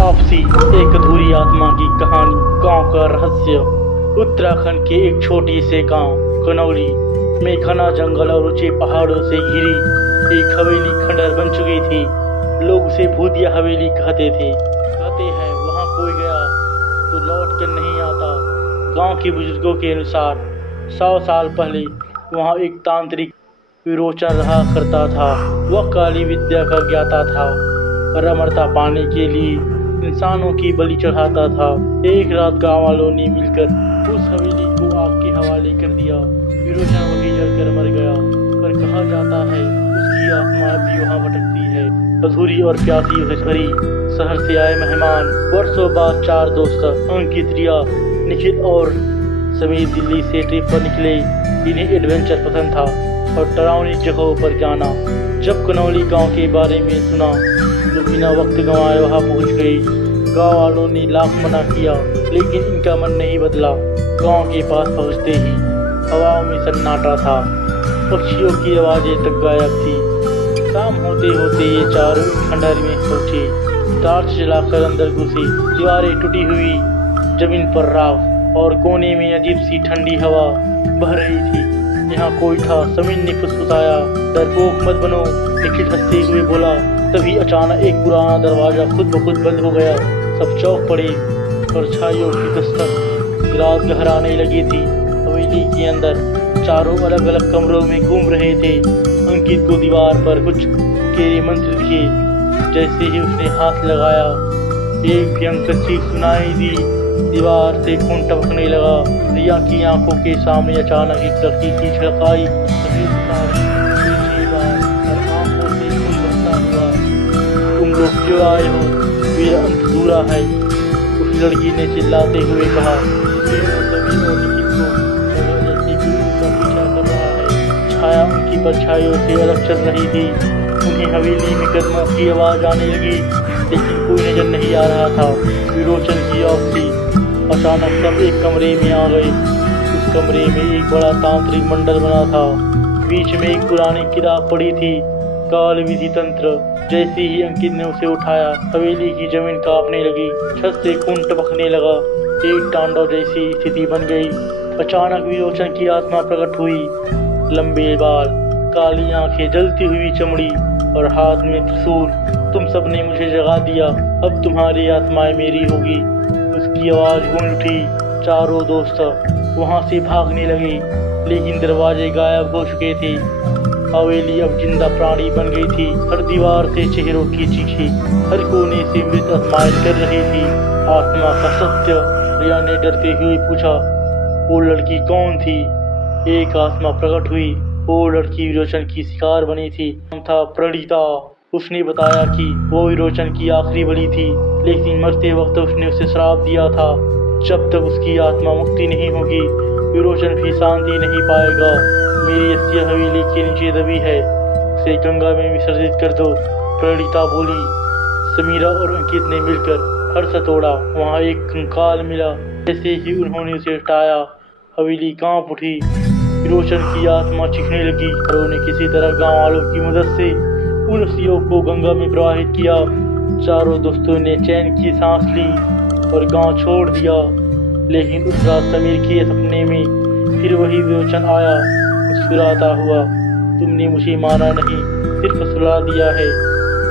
वापसी, एक अधूरी आत्मा की कहानी। गांव का रहस्य। उत्तराखंड के एक छोटे से गांव कनौली में घना जंगल और ऊंचे पहाड़ों से घिरी एक हवेली खंडहर बन चुकी थी। लोग उसे भूतिया हवेली कहते थे। कहते हैं वहां कोई गया तो लौट कर नहीं आता। गांव के बुजुर्गों के अनुसार 100 साल पहले वहां एक तांत्रिक विरोचन रहा करता था। वह काली विद्या का ज्ञाता था और अमरता पाने के लिए इंसानों की बलि चढ़ाता था। एक रात गाँव वालों ने मिलकर उस हवेली को आग के हवाले कर दिया। विरोचन वही जलकर मर गया, पर कहा जाता है उसकी आत्मा भी वहाँ भटकती है, अधूरी और प्यासी भरी। शहर से आए मेहमान वर्षों बाद 4 दोस्त अंकित, रिया, निखिल और समीर दिल्ली से ट्रिप पर निकले। इन्हें एडवेंचर पसंद था और डरावनी जगहों पर जाना। जब कनौली गांव के बारे में सुना तो बिना वक्त गंवाए वहां पहुंच गई। गांव वालों ने लाख मना किया, लेकिन इनका मन नहीं बदला। गांव के पास पहुंचते ही हवाओं में सन्नाटा था, पक्षियों की आवाजें तक गायब थी। शाम होते होते ये चारों खंडहर में पहुंचे। टॉर्च जलाकर अंदर घुसे। दीवारें टूटी हुई, जमीन पर राख और कोने में अजीब सी ठंडी हवा बह रही थी। यहाँ कोई था। समीर ने फुसफुसाया, डरपोक मत बनो। निखिल हंसते हुए बोला। तभी अचानक एक पुराना दरवाजा खुद ब खुद बंद हो गया। सब चौंक पड़े। परछाइयों की दस्तक। रात गहराने लगी थी। हवेली के अंदर चारों अलग अलग कमरों में घूम रहे थे। अंकित को दीवार पर कुछ केरे मंत्र दिखे। जैसे ही उसने हाथ लगाया, एक भयंकर चीख सुनाई दी। दीवार से खून टपकने लगा। रिया की आंखों के सामने अचानक एक लड़की की झलक आई। तुम लोग क्यों आए हो? मेरा अंत दूरा है, उस लड़की ने चिल्लाते हुए कहा। छाया उनकी परछाइयों से अलग चल रही थी। उन्हें हवेली में कदमों की आवाज आने लगी, लेकिन कोई नजर नहीं आ रहा था। विरोचन की आँख थी। अचानक सब एक कमरे में आ गए। उस कमरे में एक बड़ा तांत्रिक मंडल बना था। बीच में एक पुरानी किताब पड़ी थी, काल विधि तंत्र। जैसे ही अंकित ने उसे उठाया, हवेली की जमीन कांपने लगी। छत से खून टपकने लगा। एक तांडव जैसी स्थिति बन गई। अचानक विरोचन की आत्मा प्रकट हुई। लंबे बाल, काली आंखें, जलती हुई चमड़ी और हाथ में त्रिशूल। तुम सबने मुझे जगा दिया, अब तुम्हारी आत्माएं मेरी होगी। उसकी आवाज गूंज उठी। चारों दोस्त वहां से भागने लगे, लेकिन दरवाजे गायब हो चुके थे। हवेली अब जिंदा प्राणी बन गई थी। हर दीवार से चेहरों की चीखें, हर कोने से मृत आत्माएं कर रही थी। आत्मा का सत्य? रिया ने डरते हुए पूछा। वो लड़की कौन थी? एक आत्मा प्रकट हुई। वो लड़की विरोचन की शिकार बनी थी। नाम था प्रणीता। उसने बताया कि वो विरोचन की आखिरी बलि थी, लेकिन मरते वक्त उसने उसे श्राप दिया था, जब तक उसकी आत्मा मुक्ति नहीं होगी विरोचन भी शांति नहीं पाएगा। मेरी अस्थियां हवेली के नीचे दबी है, उसे गंगा में विसर्जित कर दो, प्रणीता बोली। समीरा और अंकित ने मिलकर फर्श तोड़ा। वहाँ एक कंकाल मिला। जैसे ही उन्होंने उसे हटाया, हवेली कांप उठी। विरोचन की आत्मा चीखने लगी। उन्होंने किसी तरह गांव वालों की मदद से उन अस्थियों को गंगा में प्रवाहित किया। चारों दोस्तों ने चैन की सांस ली और गांव छोड़ दिया। लेकिन उस रात समीर के सपने में फिर वही विरोचन आया, मुस्कुराता हुआ। तुमने मुझे मारा नहीं, सिर्फ सुला दिया है।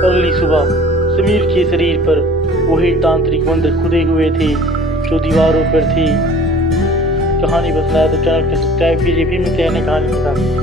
अगली सुबह समीर के शरीर पर वही तांत्रिक मंत्र खुदे हुए थे जो दीवारों पर थे। कहानी पसंद आए तो चैनल को सब्सक्राइब कीजिए। फिर मिलते हैं नई कहानी के साथ।